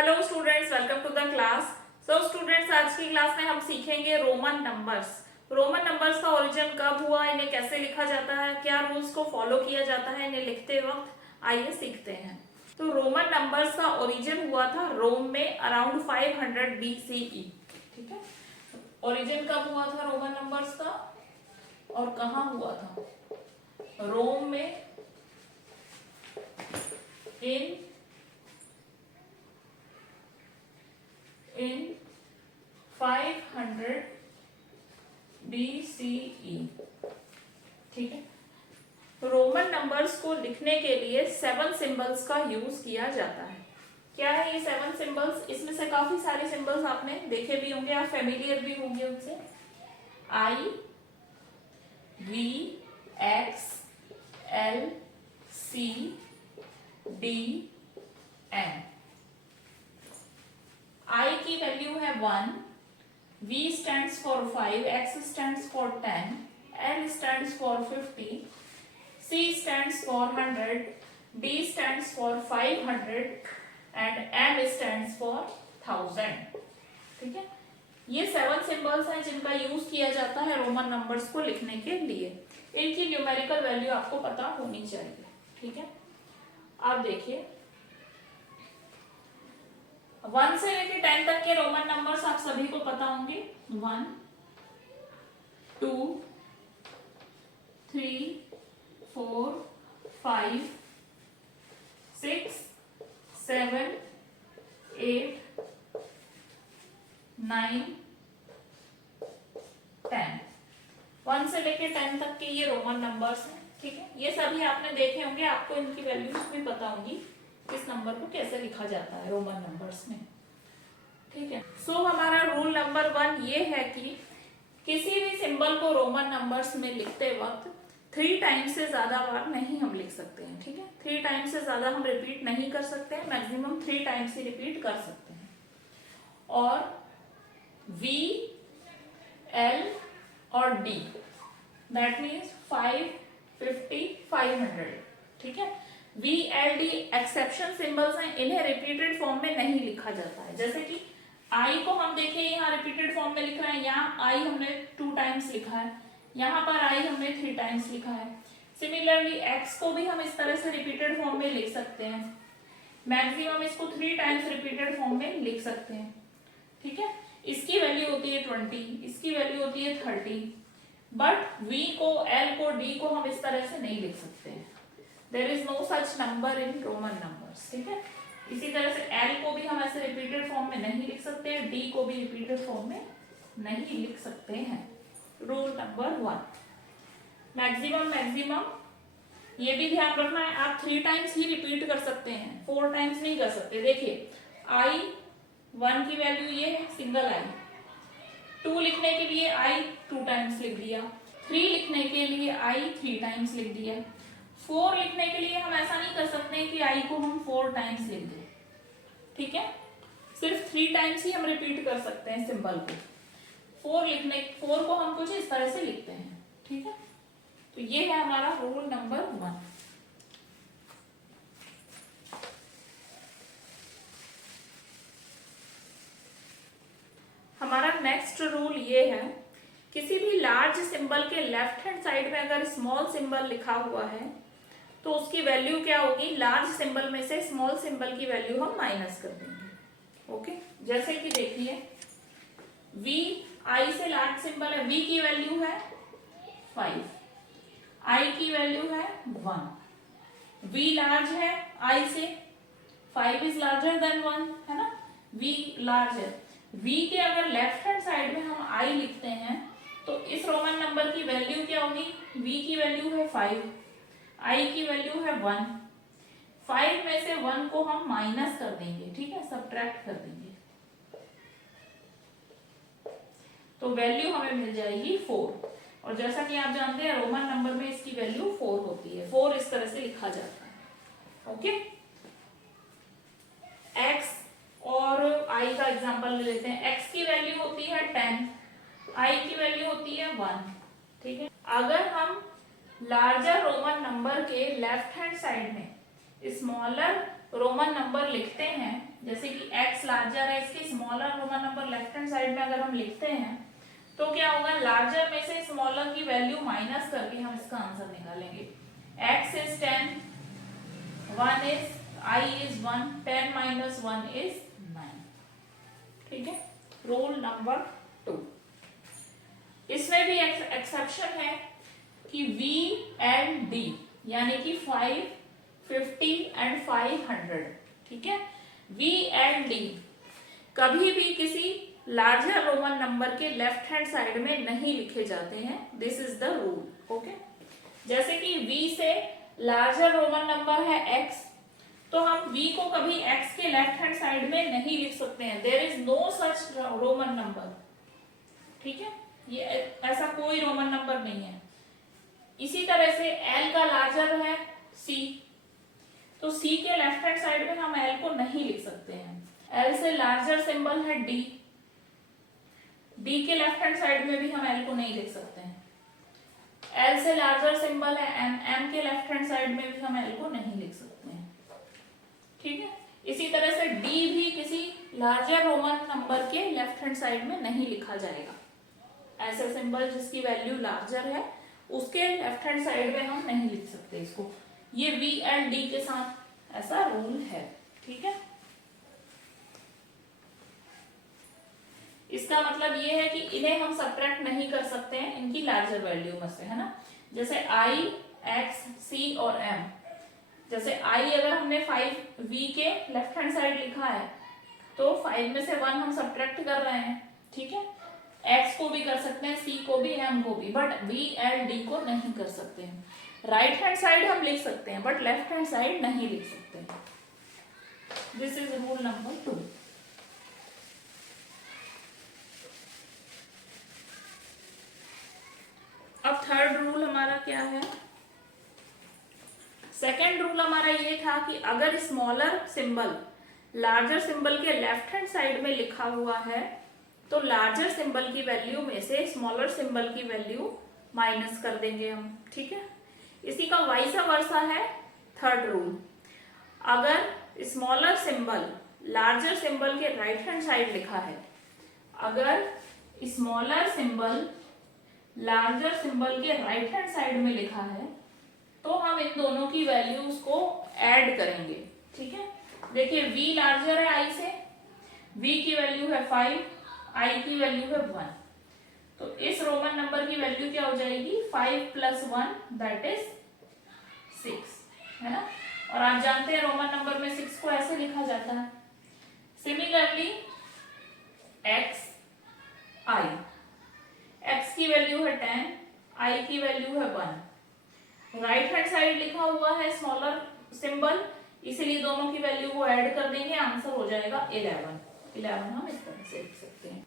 Hello students, welcome to the class. So students, आज की class में हम सीखेंगे रोमन नंबर्स। रोमन नंबर्स का ओरिजिन कब हुआ, इन्हें कैसे लिखा जाता है, क्या रूल्स को फॉलो किया जाता है इन्हें लिखते वक्त, आइए सीखते हैं। तो रोमन नंबर्स का ओरिजिन हुआ था रोम में अराउंड 500 BCE। ठीक है, ओरिजिन कब हुआ था रोमन नंबर्स का और कहाँ हुआ था? रोम में इन 500 BCE। ठीक है, रोमन नंबर्स को लिखने के लिए 7 सिंबल्स का यूज किया जाता है। क्या है ये 7 सिंबल्स? इसमें से काफी सारे सिंबल्स आपने देखे भी होंगे, आप फेमिलियर भी होंगे उनसे। I, V, X, L, C, D, M। I की वैल्यू है 1, V stands for 5, X stands for 10, L stands for 50, C stands for 100, D stands for 500 and M stands for 1000। ठीक है, ये 7 सिंबल्स हैं जिनका यूज किया जाता है रोमन नंबर्स को लिखने के लिए। इनकी न्यूमेरिकल वैल्यू आपको पता होनी चाहिए। ठीक है, आप देखिए 1 से लेकर 10 तक के रोमन नंबर्स आप सभी को पता होंगे। 1, 2, 3, 4, 5, 6, 7, 8, 9, 10। 1 से लेकर 10 तक के ये रोमन नंबर्स हैं। ठीक है, ये सभी आपने देखे होंगे, आपको इनकी वैल्यूज भी पता होंगी, इस नंबर को कैसे लिखा जाता है रोमन नंबर्स में। ठीक है, सो हमारा रूल नंबर 1 ये है कि किसी भी सिंबल को रोमन नंबर्स में लिखते वक्त 3 टाइम्स से ज्यादा बार नहीं हम लिख सकते हैं। ठीक है, 3 टाइम्स से ज्यादा हम रिपीट नहीं कर सकते हैं, मैक्सिमम 3 टाइम्स ही रिपीट कर सकते हैं। और V, L और D, दैट मीन्स 5, 50, 500। ठीक है, V, L, D exception symbols हैं, इन्हें रिपीटेड फॉर्म में नहीं लिखा जाता है। जैसे कि I को हम देखें यहाँ रिपीटेड फॉर्म में लिख रहे हैं, यहाँ I हमने 2 टाइम्स लिखा है, यहाँ पर I हमने 3 टाइम्स लिखा है। सिमिलरली X को भी हम इस तरह से रिपीटेड फॉर्म में लिख सकते हैं, मैक्सिमम इसको 3 टाइम्स रिपीटेड फॉर्म में लिख सकते हैं। ठीक है, इसकी वैल्यू होती है 20, इसकी वैल्यू होती है 30, बट V को, L को, D को हम इस तरह से नहीं लिख सकते हैं। There is no such number in Roman numbers. ठीक है, इसी तरह से L को भी हम ऐसे रिपीटेड फॉर्म में नहीं लिख सकते हैं, D को भी रिपीटेड फॉर्म में नहीं लिख सकते हैं। Rule number 1। मैक्सिमम ये भी ध्यान रखना है, आप 3 टाइम्स ही रिपीट कर सकते हैं, 4 टाइम्स नहीं कर सकते। देखिए I1 की वैल्यू ये है, सिंगल I। 2 लिखने के लिए I 2 टाइम्स लिख दिया, 3 लिखने के लिए I 3 टाइम्स लिख दिया। 4 लिखने के लिए हम ऐसा नहीं कर सकते कि I को हम 4 टाइम्स लिख दें। ठीक है, सिर्फ 3 टाइम्स ही हम रिपीट कर सकते हैं सिंबल को। 4 को हम कुछ इस तरह से लिखते हैं। ठीक है, तो ये है हमारा रूल नंबर 1। हमारा नेक्स्ट रूल ये है, किसी भी लार्ज सिंबल के लेफ्ट हैंड साइड में अगर स्मॉल सिंबल लिखा हुआ है तो उसकी वैल्यू क्या होगी? लार्ज सिंबल में से स्मॉल सिंबल की वैल्यू हम माइनस कर देंगे। ओके, जैसे कि देखिए V, I से लार्ज सिंबल है, V की वैल्यू है 5, I की वैल्यू है 1। V लार्ज है I से, 5 इज लार्जर देन 1, है ना, V लार्ज है। V के अगर लेफ्ट हैंड साइड में हम I लिखते हैं तो इस रोमन नंबर की वैल्यू क्या होगी? V की वैल्यू है 5, I की वैल्यू है 1। 5 में से 1 को हम माइनस कर देंगे। ठीक है, सब्ट्रैक्ट कर देंगे, तो वैल्यू हमें मिल जाएगी 4। और जैसा कि आप जानते हैं रोमन नंबर में इसकी वैल्यू 4 होती है, 4 इस तरह से लिखा जाता है। ओके, X और I का एग्जांपल ले लेते हैं। X की वैल्यू होती है 10, I की वैल्यू होती है 1। ठीक है, अगर हम लार्जर रोमन नंबर के लेफ्ट हैंड साइड में स्मॉलर रोमन नंबर लिखते हैं, जैसे कि X x लार्जर है, इसके smaller Roman number left hand side में अगर हम लिखते हैं तो क्या होगा, लार्जर में से स्मॉलर की वैल्यू माइनस करके हम इसका आंसर निकालेंगे। x is 10, 1 is I is 1, 10 minus 1 is 9। ठीक है, रूल नंबर 2। इसमें भी एक्सेप्शन है कि V एंड D यानी कि 5, 50 एंड 500, ठीक है, V एंड D कभी भी किसी लार्जर रोमन नंबर के लेफ्ट हैंड साइड में नहीं लिखे जाते हैं। This is the rule. Okay, जैसे कि V से लार्जर रोमन नंबर है x, तो हम V को कभी x के लेफ्ट हैंड साइड में नहीं लिख सकते हैं। There is no such Roman number. ठीक है, ये ऐसा कोई रोमन नंबर नहीं है। इसी तरह से L का लार्जर है C, तो C के लेफ्ट हैंड साइड में हम L को नहीं लिख सकते हैं। L से लार्जर सिंबल है D, D के लेफ्ट हैंड साइड में भी हम L को नहीं लिख सकते हैं। L से लार्जर सिंबल है M, M के लेफ्ट हैंड साइड में भी हम L को नहीं लिख सकते हैं। ठीक है, इसी तरह से D भी किसी लार्जर रोमन नंबर के लेफ्ट हैंड साइड में नहीं लिखा जाएगा। ऐसा सिंबल जिसकी वैल्यू लार्जर है उसके लेफ्ट हैंड साइड में हम नहीं लिख सकते इसको। ये V एंड D के साथ ऐसा रूल है। ठीक है, इसका मतलब ये है कि इन्हें हम सब्ट्रैक्ट नहीं कर सकते हैं इनकी लार्जर वैल्यू में से, है ना। जैसे I, X, C और M, जैसे I अगर हमने 5V के लेफ्ट हैंड साइड लिखा है तो 5 में से 1 हम सब्ट्रैक्ट कर रहे हैं। ठीक है, X को भी कर सकते हैं, C को भी, M को भी, बट V एंड D को नहीं कर सकते हैं। राइट हैंड साइड हम लिख सकते हैं बट लेफ्ट हैंड साइड नहीं लिख सकते। This is rule number 2। अब थर्ड रूल हमारा क्या है? सेकेंड रूल हमारा ये था कि अगर स्मॉलर सिंबल लार्जर सिंबल के लेफ्ट हैंड साइड में लिखा हुआ है तो लार्जर सिंबल की वैल्यू में से स्मॉलर सिंबल की वैल्यू माइनस कर देंगे हम। ठीक है, इसी का वाइस वर्सा है थर्ड रूल। अगर स्मॉलर सिंबल लार्जर सिंबल के राइट हैंड साइड लिखा है, अगर स्मॉलर सिंबल लार्जर सिंबल के राइट हैंड साइड में लिखा है तो हम इन दोनों की वैल्यूज को ऐड करेंगे। ठीक है, देखिए V लार्जर है I से, V की वैल्यू है 5, I की वैल्यू है 1, तो इस रोमन नंबर की वैल्यू क्या हो जाएगी? 5 + 1 दैट इज 6, है ना। और आप जानते हैं रोमन नंबर में 6 को ऐसे लिखा जाता है। सिमिलरली X, I, X की वैल्यू है 10, I की वैल्यू है 1। राइट हैंड साइड लिखा हुआ है स्मॉलर सिंबल, इसीलिए दोनों की वैल्यू को ऐड कर देंगे, आंसर हो जाएगा 11 हम इस तरह से लिख सकते हैं।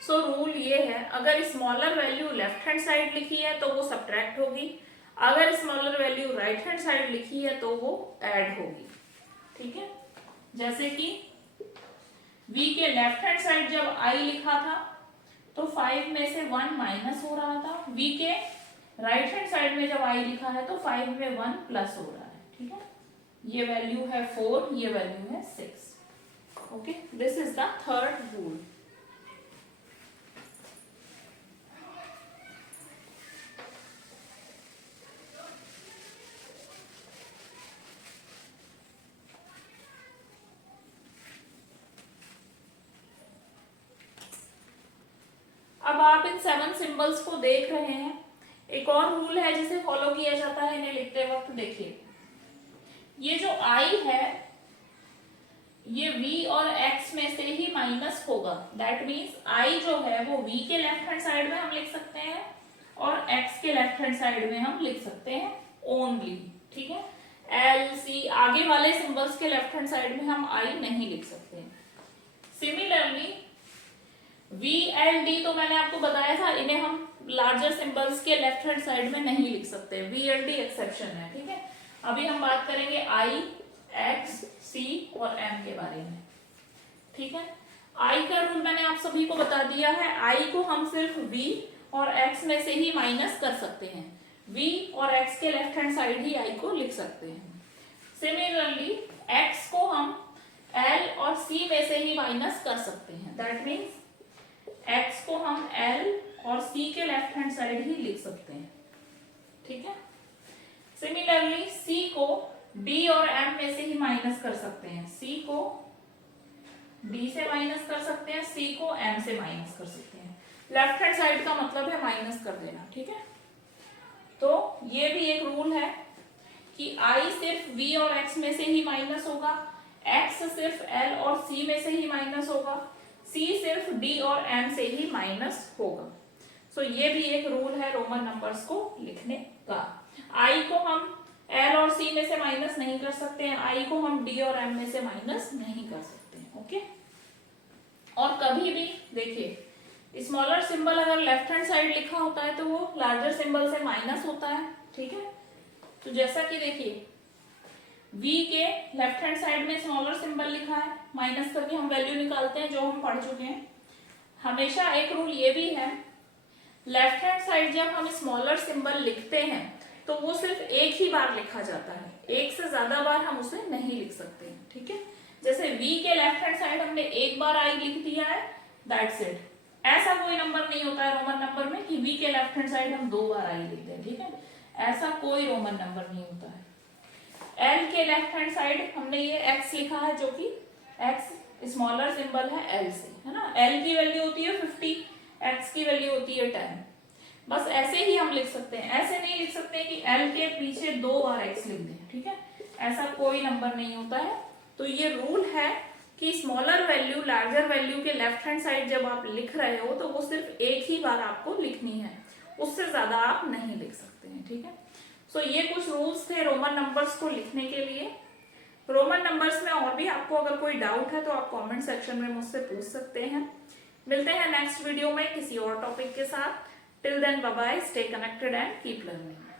सो रूल ये है, अगर smaller value left hand side लिखी है तो वो सब्ट्रैक्ट होगी, अगर smaller value right hand side लिखी है तो वो ऐड होगी। ठीक है, जैसे कि V के लेफ्ट हैंड साइड जब I लिखा था तो 5 में से 1 माइनस हो रहा था, V के राइट हैंड साइड में जब I लिखा है तो 5 में 1 प्लस हो रहा है। ठीक है, ये वैल्यू है 4, ये वैल्यू है 6। Okay, this is the third rule. अब आप इन 7 सिंबल्स को देख रहे हैं। एक और रूल है जिसे फॉलो किया जाता है इन्हें लिखते वक्त। देखिए, ये जो I है ये V और X में से ही माइनस होगा। दैट मीन्स I जो है वो V के लेफ्ट हैंड साइड में हम लिख सकते हैं और X के लेफ्ट हैंड साइड में हम लिख सकते हैं ओनली। ठीक है, L, C आगे वाले सिंबल्स के लेफ्ट हैंड साइड में हम I नहीं लिख सकते हैं। सिमिलरली V एंड D तो मैंने आपको बताया था, इन्हें हम लार्जर सिंबल्स के लेफ्ट हैंड साइड में नहीं लिख सकते। V एंड D एक्सेप्शन है। ठीक है, अभी हम बात करेंगे I, X, C और M के बारे में। ठीक है, I का रूल मैंने आप सभी को बता दिया है। I को हम सिर्फ V और X में से ही माइनस कर सकते हैं। V और X के left hand side he I को लिख सकते हैं। सिमिलरली X को हम एल और सी में से ही माइनस कर सकते हैं। दैट मीन्स एक्स को हम एल और सी के लेफ्ट हैंड साइड ही लिख सकते हैं, ठीक है। सिमिलरली सी को डी और एम में से ही माइनस कर सकते हैं। सी को डी से माइनस कर सकते हैं, सी को एम से माइनस कर सकते हैं। लेफ्ट हैंड साइड का मतलब है माइनस कर देना, ठीक है। तो ये भी एक रूल है कि आई सिर्फ वी और एक्स में से ही माइनस होगा, एक्स सिर्फ एल और सी में से ही माइनस होगा, सी सिर्फ डी और एम से ही माइनस होगा। सो ये भी एक रूल है रोमन नंबर्स को लिखने का। आई को हम एल और सी में से माइनस नहीं कर सकते हैं, आई को हम डी और एम में से माइनस नहीं कर सकते हैं, ओके। और कभी भी देखिए स्मॉलर सिंबल अगर लेफ्ट हैंड साइड लिखा होता है तो वो लार्जर सिंबल से माइनस होता है, ठीक है। तो जैसा कि देखिए v के लेफ्ट हैंड साइड में स्मॉलर सिंबल लिखा है, माइनस करके हम वैल्यू निकालते हैं जो हम पढ़ चुके हैं। हमेशा एक रूल ये भी है, लेफ्ट हैंड साइड जब हम स्मॉलर सिंबल लिखते हैं तो वो सिर्फ एक ही बार लिखा जाता है, एक से ज्यादा बार हम उसे नहीं लिख सकते हैं, ठीक है। जैसे v के लेफ्ट हैंड साइड हमने एक बार आई लिख दिया है, दैट्स इट। ऐसा कोई नंबर नहीं होता है रोमन नंबर में कि v के लेफ्ट हैंड साइड हम 2 बार आई लिख दें, ठीक है। ऐसा कोई रोमन नंबर नहीं होता है। L के लेफ्ट हैंड साइड हमने ये x लिखा है जो कि x स्मॉलर सिंबल है L से, है ना। L की वैल्यू होती है 50, x की वैल्यू होती है 10। बस ऐसे ही हम लिख सकते हैं, ऐसे नहीं लिख सकते कि L के पीछे 2 बार x लिख दें, ठीक है। ऐसा कोई नंबर नहीं होता है। तो ये रूल है कि स्मॉलर वैल्यू लार्जर वैल्यू के लेफ्ट हैंड साइड जब आप लिख रहे हो तो वो सिर्फ एक ही बार आपको लिखनी है, उससे ज्यादा आप नहीं लिख सकते हैं, ठीक है। सो ये कुछ रूल्स थे रोमन नंबर्स को लिखने के लिए। रोमन नंबर्स में और भी आपको अगर कोई डाउट है तो आप कमेंट सेक्शन में मुझसे पूछ सकते हैं। मिलते हैं नेक्स्ट वीडियो में किसी और टॉपिक के साथ। Till then bye bye, stay connected and keep learning.